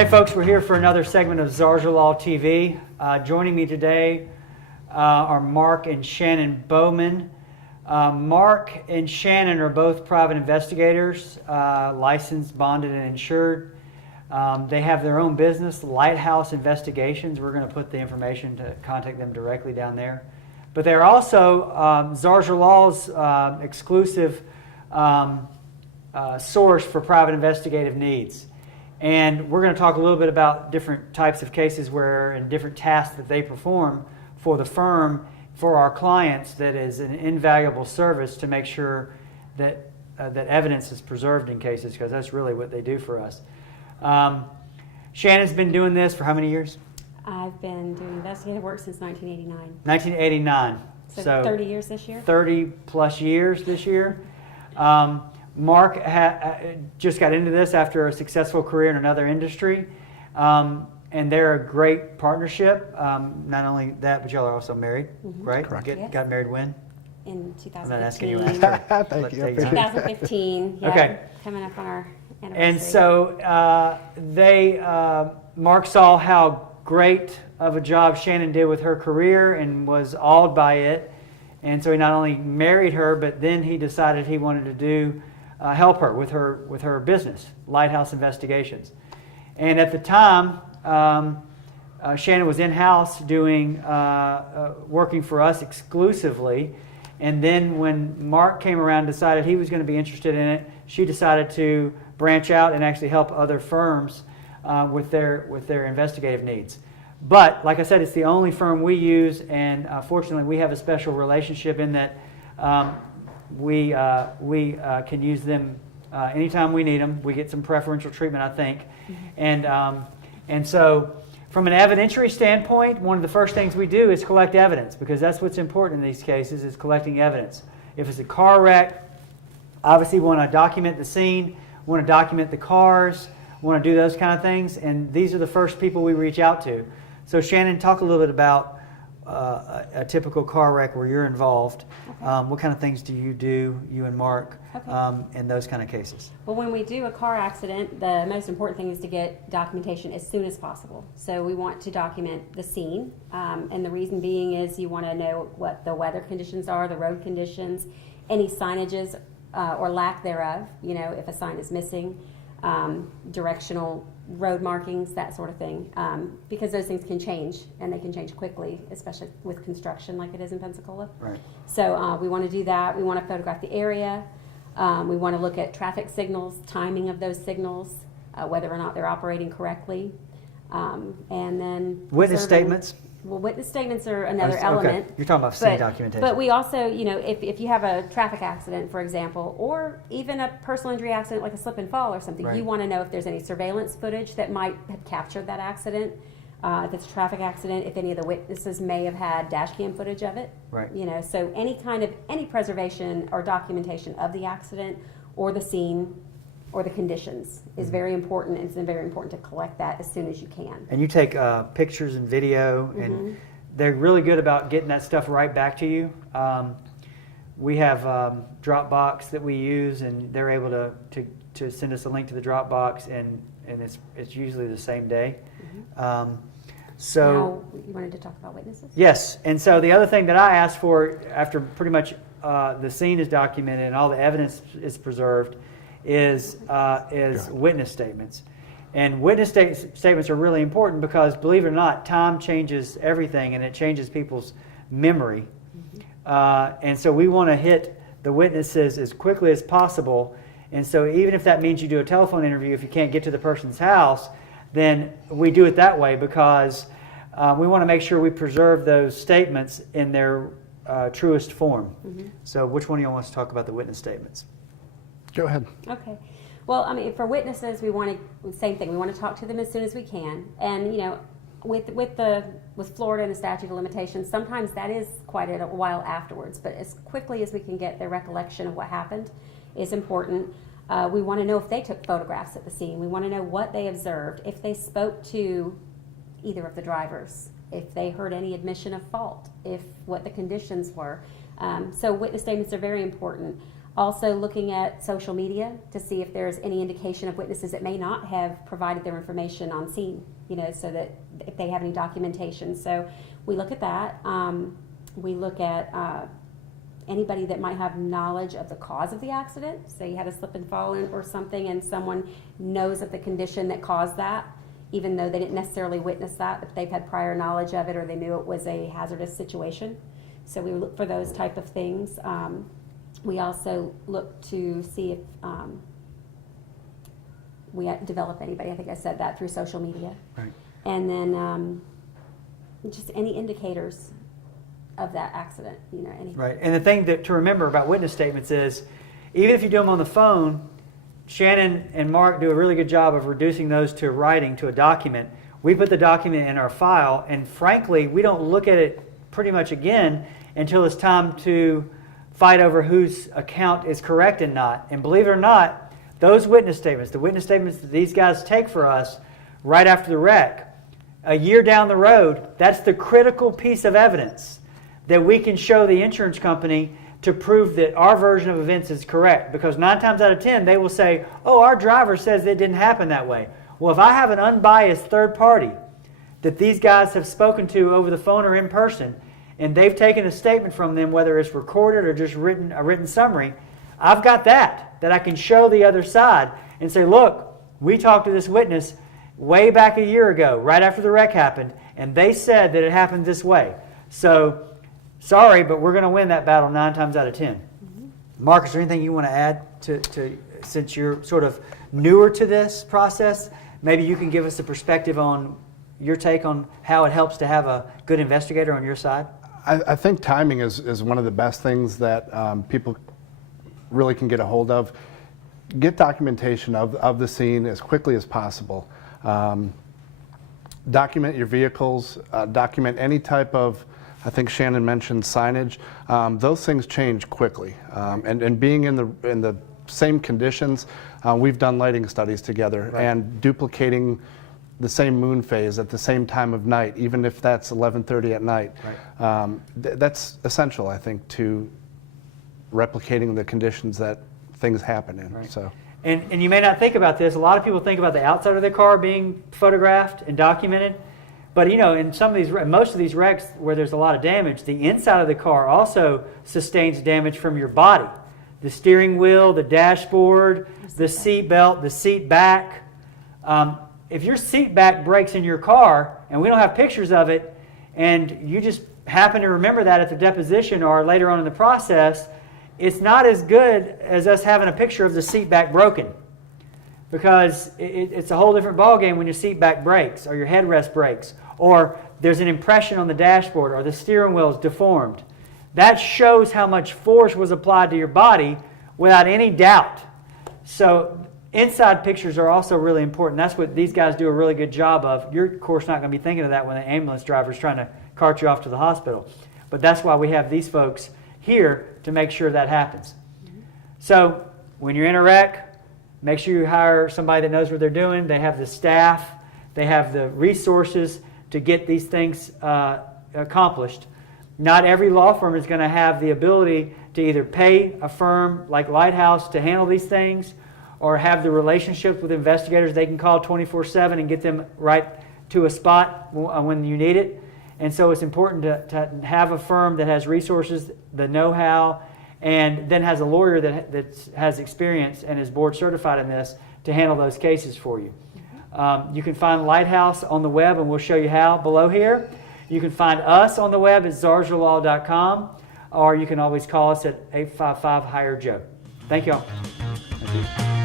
Hey folks, we're here for another segment of Zarzaur Law TV. Joining me today are Mark and Channon Baumann. Mark and Channon are both private investigators, licensed, bonded, and insured. They have their own business, Lighthouse Investigations. We're going to put the information to contact them directly down there. But they're also Zarzaur Law's exclusive source for private investigative needs. And we're going to talk a little bit about different types of cases and different tasks that they perform for the firm, for our clients, that is an invaluable service to make sure that that evidence is preserved in cases, because that's really what they do for us. Shannon's been doing this for how many years? I've been doing investigative work since 1989. 1989. So 30 years this year? 30 plus years this year. Mark just got into this after a successful career in another industry, and they're a great partnership. Not only that, but y'all are also married, right? Correct. Yes. Got married when? In 2015. I'm not asking you. After. Thank you. 2015, yeah. Okay. Coming up on our anniversary. And so Mark saw how great of a job Channon did with her career and was awed by it. And so he not only married her, but then he decided he wanted to help her with her business, Lighthouse Investigations. And at the time, Channon was in-house doing working for us exclusively. And then when Mark came around and decided he was going to be interested in it, she decided to branch out and actually help other firms with their investigative needs. But like I said, it's the only firm we use, and fortunately we have a special relationship in that we can use them anytime we need them. We get some preferential treatment, I think. And so from an evidentiary standpoint, one of the first things we do is collect evidence, because that's what's important in these cases, is collecting evidence. If it's a car wreck, obviously we want to document the scene, we want to document the cars, we want to do those kind of things, and these are the first people we reach out to. So Channon, talk a little bit about a typical car wreck where you're involved. Okay. What kind of things do, you and Mark, in those kind of cases? Well, when we do a car accident, the most important thing is to get documentation as soon as possible. So we want to document the scene, and the reason being is you want to know what the weather conditions are, the road conditions, any signages or lack thereof, if a sign is missing, directional road markings, that sort of thing, because those things can change, and they can change quickly, especially with construction like it is in Pensacola. Right. So we want to do that. We want to photograph the area. We want to look at traffic signals, timing of those signals, whether or not they're operating correctly, and then witness statements. Well, witness statements are another element. You're talking about scene documentation. But we also, if you have a traffic accident, for example, or even a personal injury accident like a slip and fall or something, you want to know if there's any surveillance footage that might have captured that accident. If it's a traffic accident, if any of the witnesses may have had dash cam footage of it. Right. So any preservation or documentation of the accident or the scene or the conditions is very important, and it's very important to collect that as soon as you can. And you take pictures and video, and they're really good about getting that stuff right back to you. We have Dropbox that we use, and they're able to send us a link to the Dropbox, and it's usually the same day. So now, you wanted to talk about witnesses? Yes, and so the other thing that I asked for after pretty much the scene is documented and all the evidence is preserved is witness statements. And witness statements are really important because, believe it or not, time changes everything, and it changes people's memory. And so we want to hit the witnesses as quickly as possible. And so even if that means you do a telephone interview, if you can't get to the person's house, then we do it that way, because we want to make sure we preserve those statements in their truest form. So which one of you wants to talk about the witness statements? Go ahead. Okay. Well, for witnesses, we want to, same thing. We want to talk to them as soon as we can. And, with Florida and the statute of limitations, sometimes that is quite a while afterwards. But as quickly as we can get their recollection of what happened is important. We want to know if they took photographs at the scene. We want to know what they observed, if they spoke to either of the drivers, if they heard any admission of fault, what the conditions were. So witness statements are very important. Also looking at social media to see if there's any indication of witnesses that may not have provided their information on scene, so that if they have any documentation. So we look at that. We look at anybody that might have knowledge of the cause of the accident. Say you had a slip and fall or something and someone knows of the condition that caused that, even though they didn't necessarily witness that, but they've had prior knowledge of it or they knew it was a hazardous situation. So we look for those type of things. We also look to see if we develop anybody. I think I said that through social media. Right. And then just any indicators of that accident, anything. Right. And the thing to remember about witness statements is, even if you do them on the phone, Channon and Mark do a really good job of reducing those to writing, to a document. We put the document in our file, and frankly, we don't look at it pretty much again until it's time to fight over whose account is correct and not. And believe it or not, those witness statements, the witness statements that these guys take for us right after the wreck, a year down the road, that's the critical piece of evidence that we can show the insurance company to prove that our version of events is correct. Because 9 times out of 10, they will say, oh, our driver says it didn't happen that way. Well, if I have an unbiased third party that these guys have spoken to over the phone or in person, and they've taken a statement from them, whether it's recorded or just a written summary, I've got that I can show the other side and say, look, we talked to this witness way back a year ago, right after the wreck happened, and they said that it happened this way. So, sorry, but we're going to win that battle 9 times out of 10. Mm-hmm. Mark, is there anything you want to add to since you're sort of newer to this process? Maybe you can give us a perspective on your take on how it helps to have a good investigator on your side. I think timing is one of the best things that people really can get a hold of. Get documentation of the scene as quickly as possible. Document your vehicles, document any type of, I think Channon mentioned signage. Those things change quickly. And being in the same conditions, we've done lighting studies together, right, and duplicating the same moon phase at the same time of night, even if that's 11:30 at night. Right. That's essential, I think, to replicating the conditions that things happen in. Right. So. And you may not think about this. A lot of people think about the outside of their car being photographed and documented. But in most of these wrecks where there's a lot of damage, the inside of the car also sustains damage from your body. The steering wheel, the dashboard, the seat belt, the seat back. If your seat back breaks in your car, and we don't have pictures of it, and you just happen to remember that at the deposition or later on in the process, it's not as good as us having a picture of the seat back broken. Because it's a whole different ballgame when your seat back breaks or your headrest breaks or there's an impression on the dashboard or the steering wheel is deformed. That shows how much force was applied to your body without any doubt. So inside pictures are also really important. That's what these guys do a really good job of. You're, of course, not going to be thinking of that when the ambulance driver is trying to cart you off to the hospital. But that's why we have these folks here to make sure that happens. Mm-hmm. So when you're in a wreck, make sure you hire somebody that knows what they're doing. They have the staff. They have the resources to get these things accomplished. Not every law firm is going to have the ability to either pay a firm like Lighthouse to handle these things or have the relationships with investigators they can call 24/7 and get them right to a spot when you need it. And so it's important to have a firm that has resources, the know-how, and then has a lawyer that has experience and is board certified in this to handle those cases for you. You can find Lighthouse on the web, and we'll show you how below here. You can find us on the web at zarzaurlaw.com, or you can always call us at 855-HIRE-JOE. Thank you all. Thank you.